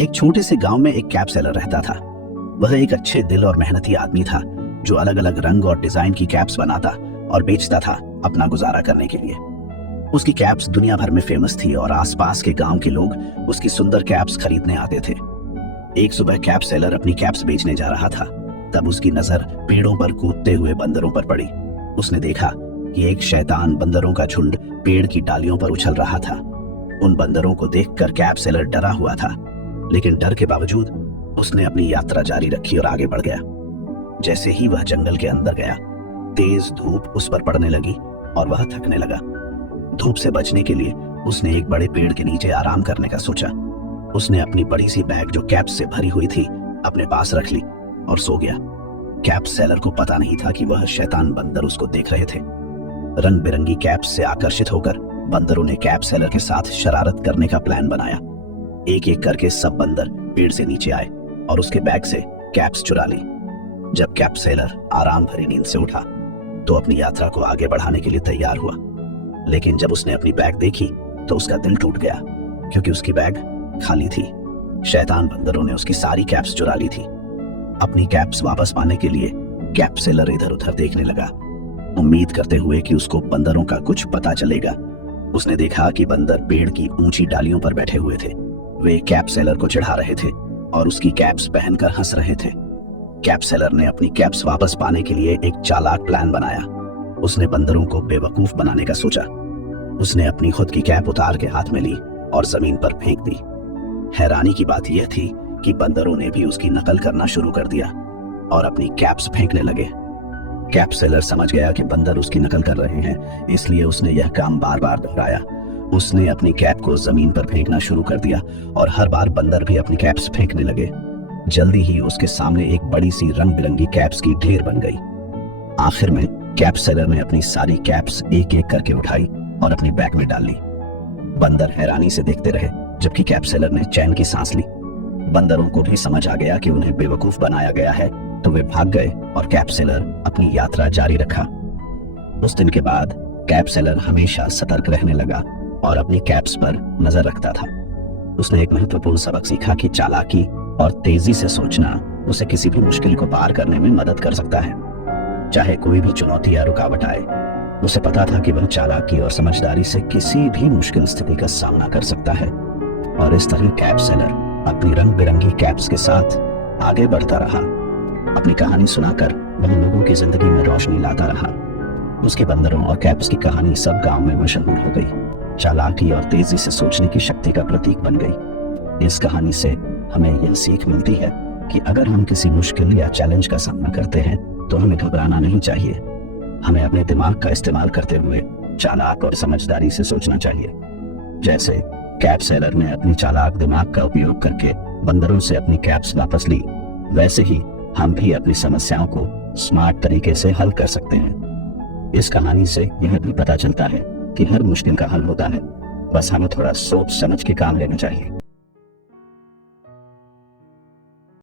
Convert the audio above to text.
एक छोटे से गांव में एक कैप सेलर रहता था। वह एक अच्छे दिल और मेहनती आदमी था जो अलग अलग रंग और डिजाइन की कैप्स बनाता और बेचता था अपना गुजारा करने के लिए। उसकी कैप्स दुनिया भर में फेमस थी और आसपास के गांव के लोग उसकी सुंदर कैप्स खरीदने आते थे। एक सुबह कैप सेलर अपनी कैप्स बेचने जा रहा था, तब उसकी नजर पेड़ों पर कूदते हुए बंदरों पर पड़ी। उसने देखा कि एक शैतान बंदरों का झुंड पेड़ की डालियों पर उछल रहा था। उन बंदरों को देखकर कैप सेलर डरा हुआ था, लेकिन डर के बावजूद उसने अपनी यात्रा जारी रखी और आगे बढ़ गया। जैसे ही वह जंगल के अंदर गया, तेज धूप उस पर पड़ने लगी और वह थकने लगा। धूप से बचने के लिए उसने एक बड़े पेड़ के नीचे आराम करने का सोचा। उसने अपनी बड़ी सी बैग जो कैप्स से भरी हुई थी अपने पास रख ली और सो गया। कैप सेलर को पता नहीं था कि वह शैतान बंदर उसको देख रहे थे। रंग बिरंगी कैप्स से आकर्षित होकर बंदरों ने कैप सेलर के साथ शरारत करने का प्लान बनाया। एक एक करके सब बंदर पेड़ से नीचे आए और उसके बैग से कैप्स चुरा ली। जब कैप सेलर आराम भरी नींद से उठा तो अपनी यात्रा को आगे बढ़ाने के लिए तैयार हुआ, लेकिन जब उसने अपनी बैग देखी तो उसका दिल टूट गया, क्योंकि उसकी बैग खाली थी। शैतान बंदरों ने उसकी सारी कैप्स चुरा ली थी। अपनी कैप्स वापस पाने के लिए कैप सेलर इधर उधर देखने लगा, उम्मीद करते हुए कि उसको बंदरों का कुछ पता चलेगा। उसने देखा कि बंदर पेड़ की ऊंची डालियों पर बैठे हुए थे। वे कैप सेलर को चिढ़ा रहे थे और उसकी कैप्स पहनकर हंस रहे थे। कैप सेलर ने अपनी कैप्स वापस पाने के लिए एक चालाक प्लान बनाया। उसने बंदरों को बेवकूफ बनाने का सोचा। उसने अपनी खुद की कैप उतार के हाथ में ली और जमीन पर फेंक दी। हैरानी की बात यह थी कि बंदरों ने भी उसकी नकल करना शुरू कर दिया और अपनी कैप्स फेंकने लगे। कैप सेलर समझ गया कि बंदर उसकी नकल कर रहे हैं, इसलिए उसने यह काम बार बार दोहराया। उसने अपनी कैप को जमीन पर फेंकना शुरू कर दिया और हर बार बंदर भी अपनी कैप्स फेंकने लगे। जल्दी ही उसके सामने एक बड़ी सी रंग बिरंगी कैप्स की ढेर बन गई। आखिर में कैप सेलर ने अपनी सारी कैप्स एक एक करके उठाई और अपनी बैग में डाल ली। बंदर हैरानी से देखते रहे, जबकि कैप सेलर ने चैन की सांस ली। बंदरों को भी समझ आ गया कि उन्हें बेवकूफ बनाया गया है, तो वे भाग गए और कैप सेलर अपनी यात्रा जारी रखा। उस दिन के बाद कैप सेलर हमेशा सतर्क रहने लगा और अपनी कैप्स पर नजर रखता था। उसने एक महत्वपूर्ण सबक सीखा कि चालाकी और तेजी से सोचना उसे किसी भी मुश्किल को पार करने में मदद कर सकता है, चाहे कोई भी चुनौती या रुकावट आए। उसे पता था कि वह चालाकी और समझदारी से किसी भी मुश्किल स्थिति का सामना कर सकता है। और इस तरह कैप सेलर अपनी रंग बिरंगी कैप्स के साथ आगे बढ़ता रहा। अपनी कहानी सुनाकर वह लोगों की जिंदगी में रोशनी लाता रहा। उसके बंदरों और कैप्स की कहानी सब गांव में मशहूर हो गई। चालाकी और तेजी से सोचने की शक्ति का प्रतीक बन गई। इस कहानी से हमें यह सीख मिलती है कि अगर हम किसी मुश्किल या चैलेंज का सामना करते हैं तो हमें घबराना नहीं चाहिए। हमें अपने दिमाग का इस्तेमाल करते हुए चालाक और समझदारी से सोचना चाहिए। जैसे कैप सेलर ने अपनी चालाक दिमाग का उपयोग करके बंदरों से अपनी कैप्स वापस ली, वैसे ही हम भी अपनी समस्याओं को स्मार्ट तरीके से हल कर सकते हैं। इस कहानी से यह भी पता चलता है कि हर मुश्किल का हल होता है, बस हमें थोड़ा सोच समझ के काम लेना चाहिए।